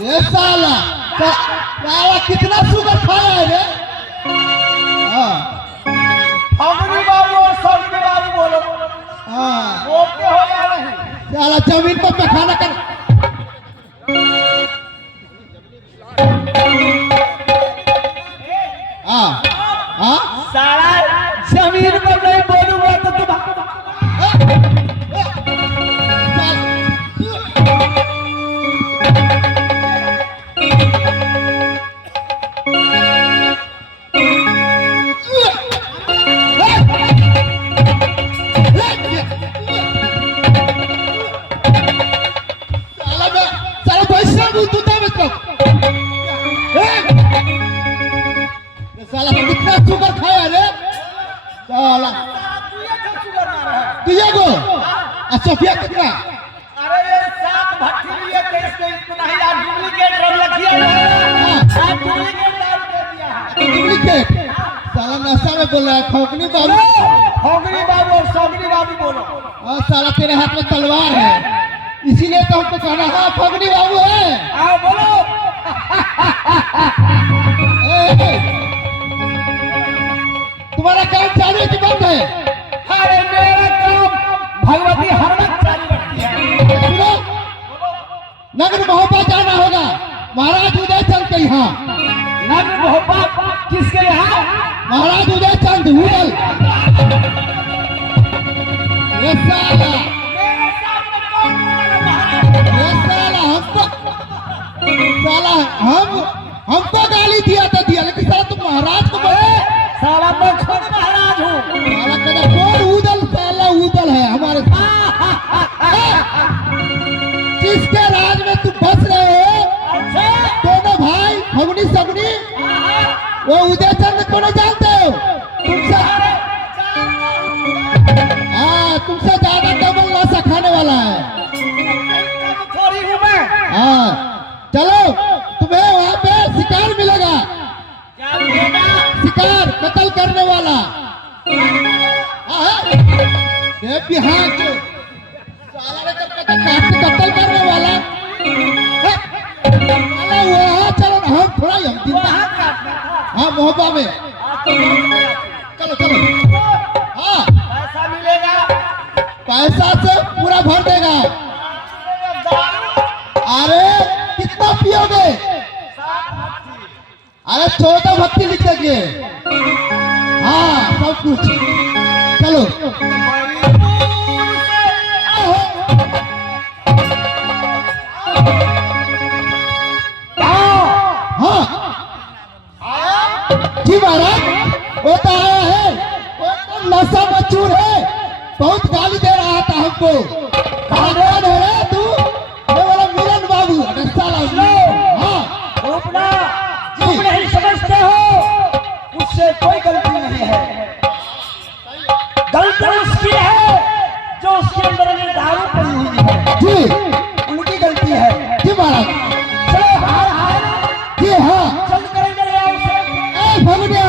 ये साला साला कितना शुगर खाया है रे? हाँ फगनी बाबू और सौगनी बाबू बोलो। हाँ बोलते हो या नहीं? साला जमीन पर पैखाना कर। हाँ हाँ साला जमीन पर नहीं बोलूंगा तो तुम साला कितना शुगर खाया रे? साला दिएगो और सोफिया कितना? अरे ये 7 भट्टी लिए कैसे इतना ही यार डुप्लीकेट रम लखिया है। डुप्लीकेट दारू दे दिया है। डुप्लीकेट साला नशा में बोल रहा है। फगनी बाबू फगनी बाबू और सौगनी बाबू बोलो। और साला तेरे हाथ में तलवार है इसीलिए तो हमको कहना हाँ फगनी बाबू है। आओ बोलो। तुम्हारा काम चालू है कि बंद है? अरे मेरा काम भगवती हरमत चालू रखती है। सुनो नगर महोबा जाना होगा महाराज उदय चंद के यहाँ। नगर महोबा किसके यहाँ? महाराज उदय चंद हुडल। ये साला हमको गाली दिया था दिया लेकिन साला तुम महाराज को बोले। साला मैं खुद महाराज हूँ। साला कहता कौन उदल? साला उदल है हमारे जिसके राज में तुम बस रहे हो। दोनों भाई फगनी सगनी वो उदय चंद को नहीं जानते हो? तुमसे हाँ तुमसे ज्यादा डबल नशा खाने वाला है। थोड़ी हूँ मैं। हाँ चलो तुम्हें वहाँ पे शिकार मिलेगा। क्या मिलेगा? शिकार कत्ल करने वाला। बिहार के साला ने कत्ल करने वाला। वहाँ चलो ना हम थोड़ा हम जिंदा। हाँ मोहब्बा में चलो चलो। हाँ पैसा मिलेगा। पैसा से पूरा भर देगा। अरे कितना पियोगे? अरे 14 भट्टी लिख देंगे। हाँ सब कुछ चलो। हाँ जी महाराज वो तो आया है। वो तो नशा मचूर है बहुत गाली दे रहा था हमको। कौन है रे तू? मिलन बाबू। हाँ तुम नहीं समझते हो उससे कोई गलती नहीं है। गलती उसकी है जो उसके अंदर में दारू पड़ी हुई है। जी उनकी गलती है। जी महाराज। चलो हार हार जी हाँ चल करेंगे उसे। भगनिया